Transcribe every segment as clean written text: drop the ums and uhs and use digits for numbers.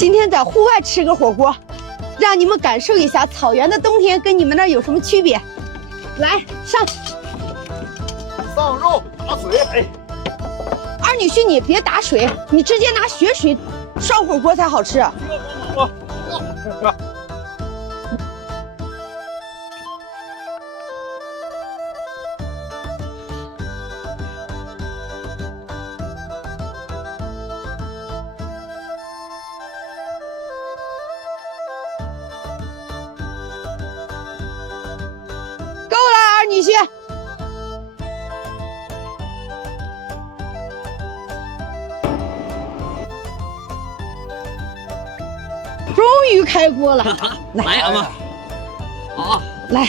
今天在户外吃个火锅，让你们感受一下草原的冬天跟你们那儿有什么区别。来，上！上肉打水。哎，二女婿，你别打水，你直接拿血水烧火锅才好吃。够了，二女婿。终于开锅了，来阿妈，好，来，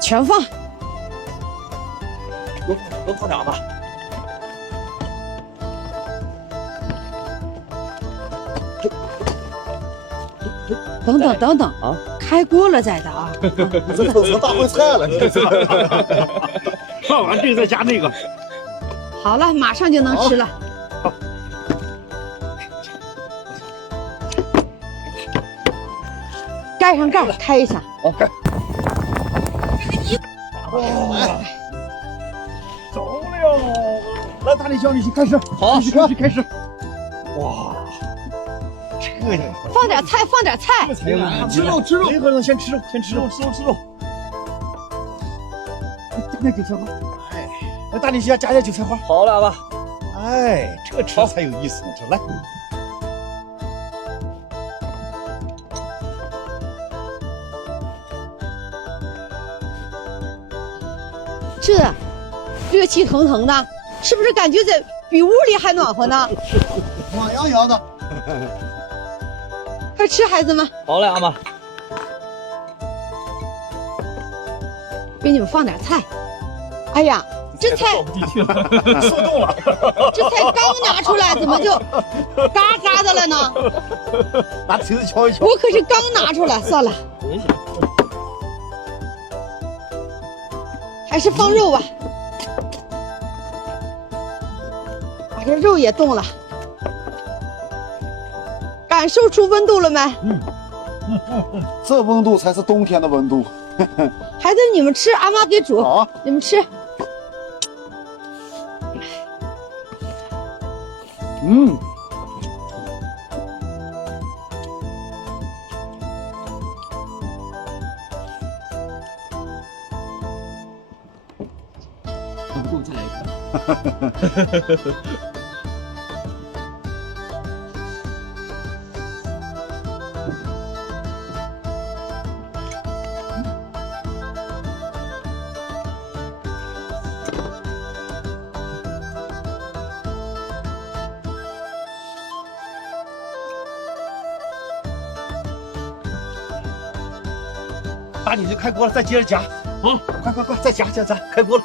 全放。多放点吧。等啊，开锅了再的啊！这都成大烩菜了，这是。放完这个再加那个。好了，马上就能吃了。盖上盖，开一下。好，开。走了，来，大力小女婿开始。好，开始。哇，这个放点菜，放点菜。吃肉。雷和尚先吃肉，吃肉。那韭菜花。哎，来，大力小加点韭菜花。好了吧？哎，这吃才有意思呢。这来。这热气腾腾的，是不是感觉在比屋里还暖和呢？暖洋洋的。快吃，孩子们！好嘞，阿妈。给你们放点菜。哎呀，这菜放不进去了，受冻了。这菜刚拿出来，怎么就嘎嘎的了呢？拿锤子敲一敲。我可是刚拿出来，算了，还是放肉吧。把这肉也冻了，感受出温度了没？这温度才是冬天的温度。孩子，你们吃，阿妈给煮。好，你们吃。不够，再来一个。大女婿开锅了，再接着夹。好，快，再夹，开锅了。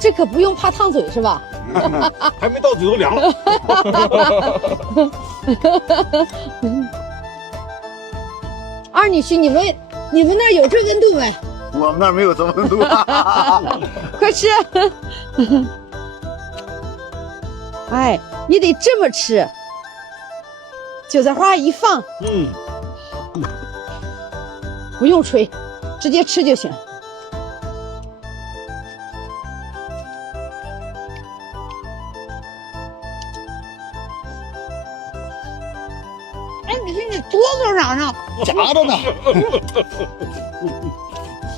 这可不用怕烫嘴是吧？还没到嘴都凉了。二女婿，你们那儿有这温度没？我们那儿没有这温度。快吃！哎，你得这么吃，韭菜花一放，不用吹，直接吃就行。哎，你多干啥呢？夹着呢。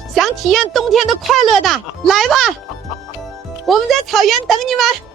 想体验冬天的快乐的，来吧！我们在草原等你们。